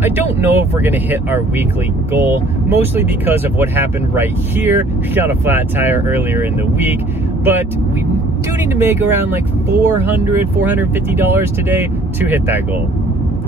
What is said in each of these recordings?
I don't know if we're gonna hit our weekly goal, mostly because of what happened right here. We got a flat tire earlier in the week, but we do need to make around like $450 today to hit that goal.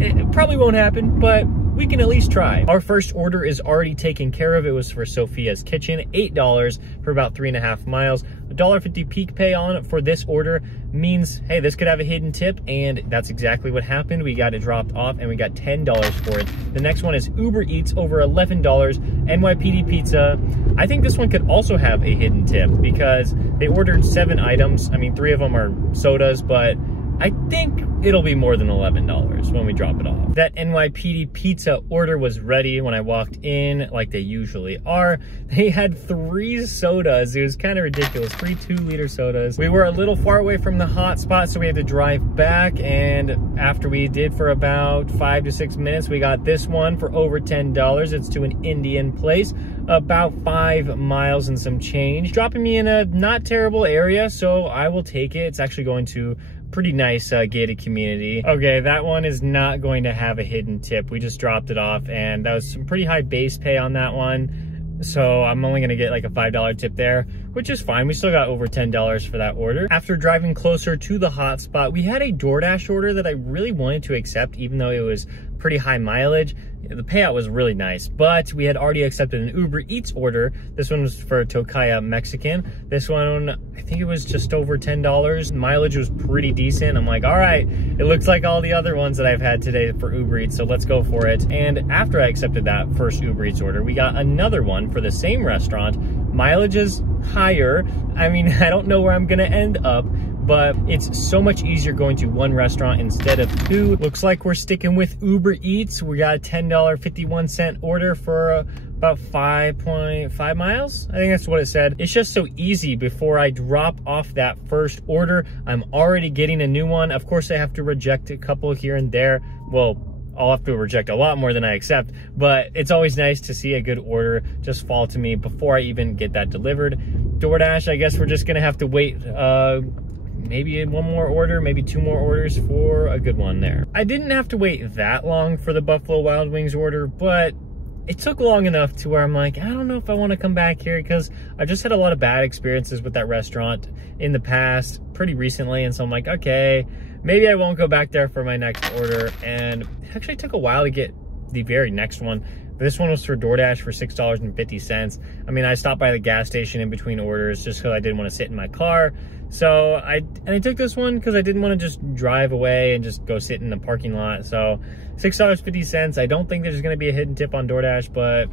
It probably won't happen, but we can at least try. Our first order is already taken care of. It was for Sophia's Kitchen, $8 for about 3.5 miles. $1.50 peak pay on for this order means, hey, this could have a hidden tip, and that's exactly what happened. We got it dropped off and we got $10 for it. The next one is Uber Eats, over $11. NYPD Pizza. I think this one could also have a hidden tip because they ordered 7 items. I mean, 3 of them are sodas, but I think it'll be more than $11 when we drop it off. That NYPD Pizza order was ready when I walked in, like they usually are. They had 3 sodas. It was kind of ridiculous, 3 2-liter sodas. We were a little far away from the hot spot, so we had to drive back, and after we did for about 5 to 6 minutes, we got this one for over $10. It's to an Indian place, about 5 miles and some change, dropping me in a not terrible area, so I will take it. It's actually going to pretty nice gated community. Okay, that one is not going to have a hidden tip. We just dropped it off, and that was some pretty high base pay on that one. So I'm only gonna get like a $5 tip there, which is fine. We still got over $10 for that order. After driving closer to the hotspot, we had a DoorDash order that I really wanted to accept, even though it was pretty high mileage. The payout was really nice, but we had already accepted an Uber Eats order. This one was for Tocaya Mexican. This one, I think it was just over $10. Mileage was pretty decent. I'm like, all right, it looks like all the other ones that I've had today for Uber Eats, so let's go for it. And after I accepted that first Uber Eats order, we got another one for the same restaurant. Mileage is higher. I mean, I don't know where I'm gonna end up, but it's so much easier going to one restaurant instead of 2. Looks like we're sticking with Uber Eats. We got a $10.51 order for about 5.5 miles. I think that's what it said. It's just so easy. Before I drop off that first order, I'm already getting a new one. Of course, I have to reject a couple here and there. Well, I'll have to reject a lot more than I accept, but it's always nice to see a good order just fall to me before I even get that delivered. DoorDash, I guess we're just gonna have to wait maybe 1 more order, maybe 2 more orders for a good one there. I didn't have to wait that long for the Buffalo Wild Wings order, but it took long enough to where I'm like, I don't know if I want to come back here, because I just had a lot of bad experiences with that restaurant in the past, pretty recently, and so I'm like, okay, maybe I won't go back there for my next order. And it actually took a while to get the very next one. This one was for DoorDash for $6.50. I mean, I stopped by the gas station in between orders just because I didn't want to sit in my car. So I took this one because I didn't want to just drive away and just go sit in the parking lot. So $6.50. I don't think there's going to be a hidden tip on DoorDash, but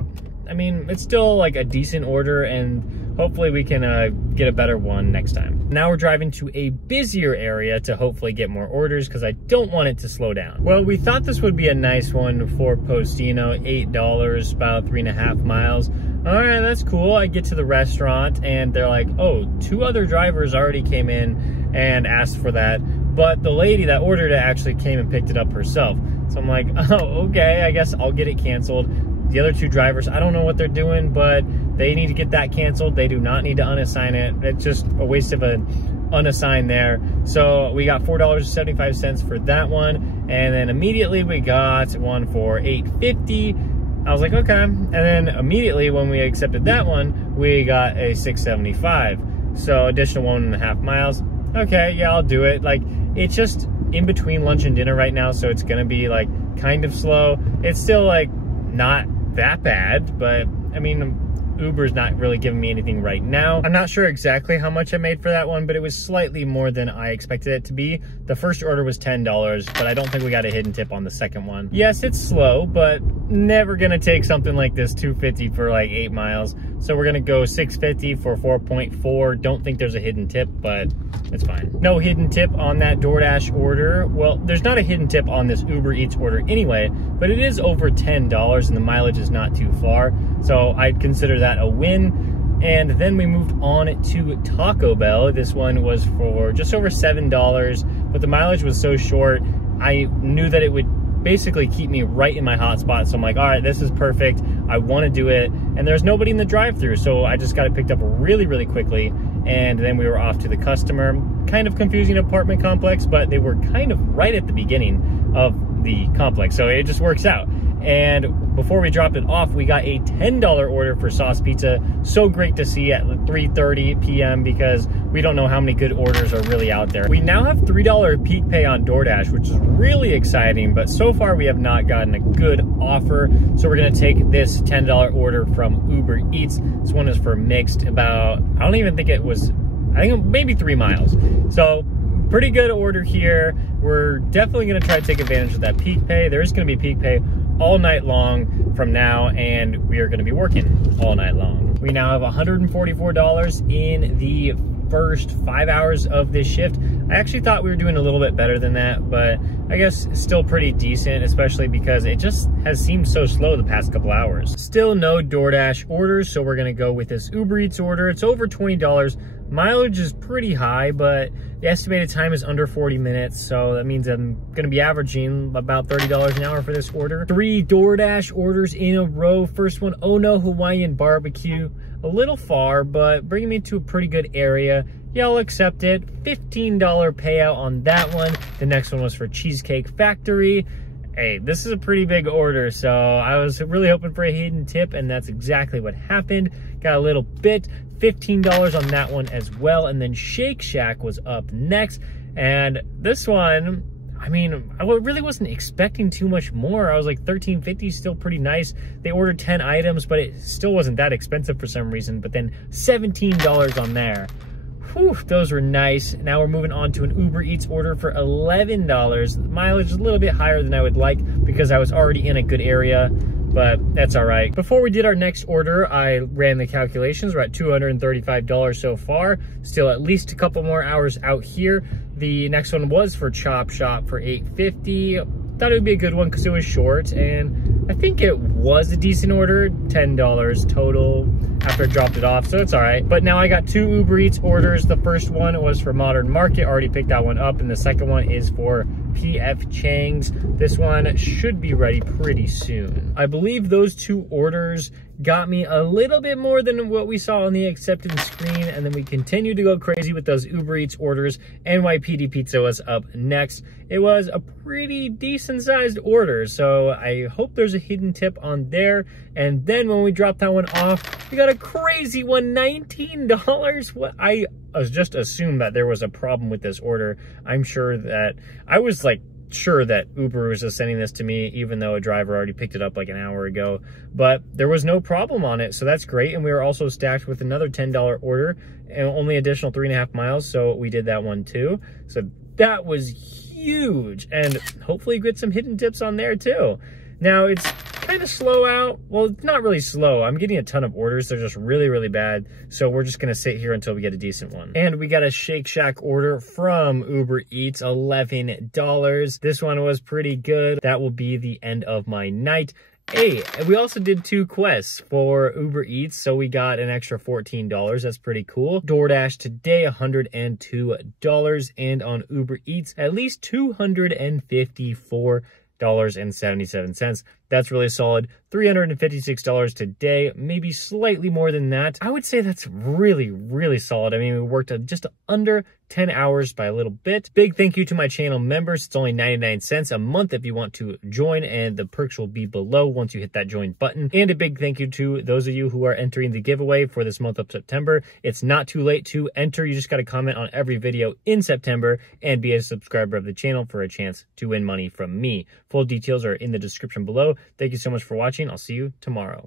I mean, it's still like a decent order, and hopefully we can get a better one next time. Now we're driving to a busier area to hopefully get more orders, because I don't want it to slow down. Well, we thought this would be a nice one for Postino, $8, about 3.5 miles. All right, that's cool. I get to the restaurant and they're like, oh, 2 other drivers already came in and asked for that, but the lady that ordered it actually came and picked it up herself. So I'm like, oh, okay, I guess I'll get it canceled. The other 2 drivers, I don't know what they're doing, but they need to get that canceled. They do not need to unassign it. It's just a waste of an unassigned there. So we got $4.75 for that one. And then immediately we got one for $8.50. I was like, okay. And then immediately when we accepted that one, we got a $6.75. So additional 1.5 miles. Okay, yeah, I'll do it. Like, it's just in between lunch and dinner right now, so it's gonna be like kind of slow. It's still like not that bad, but I mean, Uber's not really giving me anything right now. I'm not sure exactly how much I made for that one, but it was slightly more than I expected it to be. The first order was $10, but I don't think we got a hidden tip on the second one. Yes, it's slow, but never gonna take something like this $2.50 for like 8 miles. So we're gonna go $6.50 for 4.4. Don't think there's a hidden tip, but it's fine. No hidden tip on that DoorDash order. Well, there's not a hidden tip on this Uber Eats order anyway, but it is over $10 and the mileage is not too far. So I'd consider that a win. And then we moved on to Taco Bell. This one was for just over $7, but the mileage was so short, I knew that it would basically keep me right in my hotspot. So I'm like, all right, this is perfect. I want to do it. And there's nobody in the drive-thru, so I just got it picked up really, really quickly. And then we were off to the customer. Kind of confusing apartment complex, but they were kind of right at the beginning of the complex, so it just works out. And before we dropped it off, we got a $10 order for sauce pizza. So great to see at 3:30 p.m. because we don't know how many good orders are really out there. We now have $3 peak pay on DoorDash, which is really exciting, but so far we have not gotten a good offer. So we're gonna take this $10 order from Uber Eats. This one is for mixed about, I don't even think it was, I think maybe 3 miles. So pretty good order here. We're definitely gonna try to take advantage of that peak pay. There is gonna be peak pay all night long from now, and we are gonna be working all night long. We now have $144 in the first 5 hours of this shift. I actually thought we were doing a little bit better than that, but I guess still pretty decent, especially because it just has seemed so slow the past couple hours. Still no DoorDash orders, so we're gonna go with this Uber Eats order. It's over $20. Mileage is pretty high, but the estimated time is under 40 minutes, so that means I'm gonna be averaging about $30 an hour for this order. 3 DoorDash orders in a row. First one, Oh No Hawaiian Barbecue. A little far, but bringing me to a pretty good area. Yeah, I'll accept it. $15 payout on that one. The next one was for Cheesecake Factory. Hey, this is a pretty big order, so I was really hoping for a hidden tip, and that's exactly what happened. Got a little bit, $15 on that one as well. And then Shake Shack was up next, and this one, I mean, I really wasn't expecting too much more. I was like, $13.50, still pretty nice. They ordered 10 items, but it still wasn't that expensive for some reason. But then $17 on there. Whew, those were nice. Now we're moving on to an Uber Eats order for $11. The mileage is a little bit higher than I would like because I was already in a good area, but that's all right. Before we did our next order, I ran the calculations. We're at $235 so far. Still at least a couple more hours out here. The next one was for Chop Shop for $8.50. Thought it would be a good one because it was short, and I think it was a decent order. $10 total after I dropped it off, so it's all right. But now I got 2 Uber Eats orders. The first one was for Modern Market, already picked that one up, and the second one is for PF Chang's. This one should be ready pretty soon. I believe those 2 orders got me a little bit more than what we saw on the acceptance screen, and then we continued to go crazy with those Uber Eats orders. NYPD Pizza was up next. It was a pretty decent sized order, so I hope there's a hidden tip on there. And then when we dropped that one off, we got a crazy one, $19. What? I was just assumed that there was a problem with this order. I'm sure that I was like sure that Uber was just sending this to me, even though a driver already picked it up like an hour ago, but there was no problem on it, so that's great. And we were also stacked with another $10 order and only additional 3.5 miles, so we did that one too. So that was huge, and hopefully get some hidden tips on there too. Now it's kind of slow out. Well, it's not really slow. I'm getting a ton of orders. They're just really, really bad. So we're just going to sit here until we get a decent one. And we got a Shake Shack order from Uber Eats, $11. This one was pretty good. That will be the end of my night. Hey, we also did 2 quests for Uber Eats, so we got an extra $14. That's pretty cool. DoorDash today, $102, and on Uber Eats, at least $254.77. That's really solid. $356 today, maybe slightly more than that. I would say that's really, really solid. I mean, we worked just under 10 hours by a little bit. Big thank you to my channel members. It's only 99 cents a month if you want to join, and the perks will be below once you hit that join button. And a big thank you to those of you who are entering the giveaway for this month of September. It's not too late to enter. You just got to comment on every video in September and be a subscriber of the channel for a chance to win money from me. Full details are in the description below. Thank you so much for watching. I'll see you tomorrow.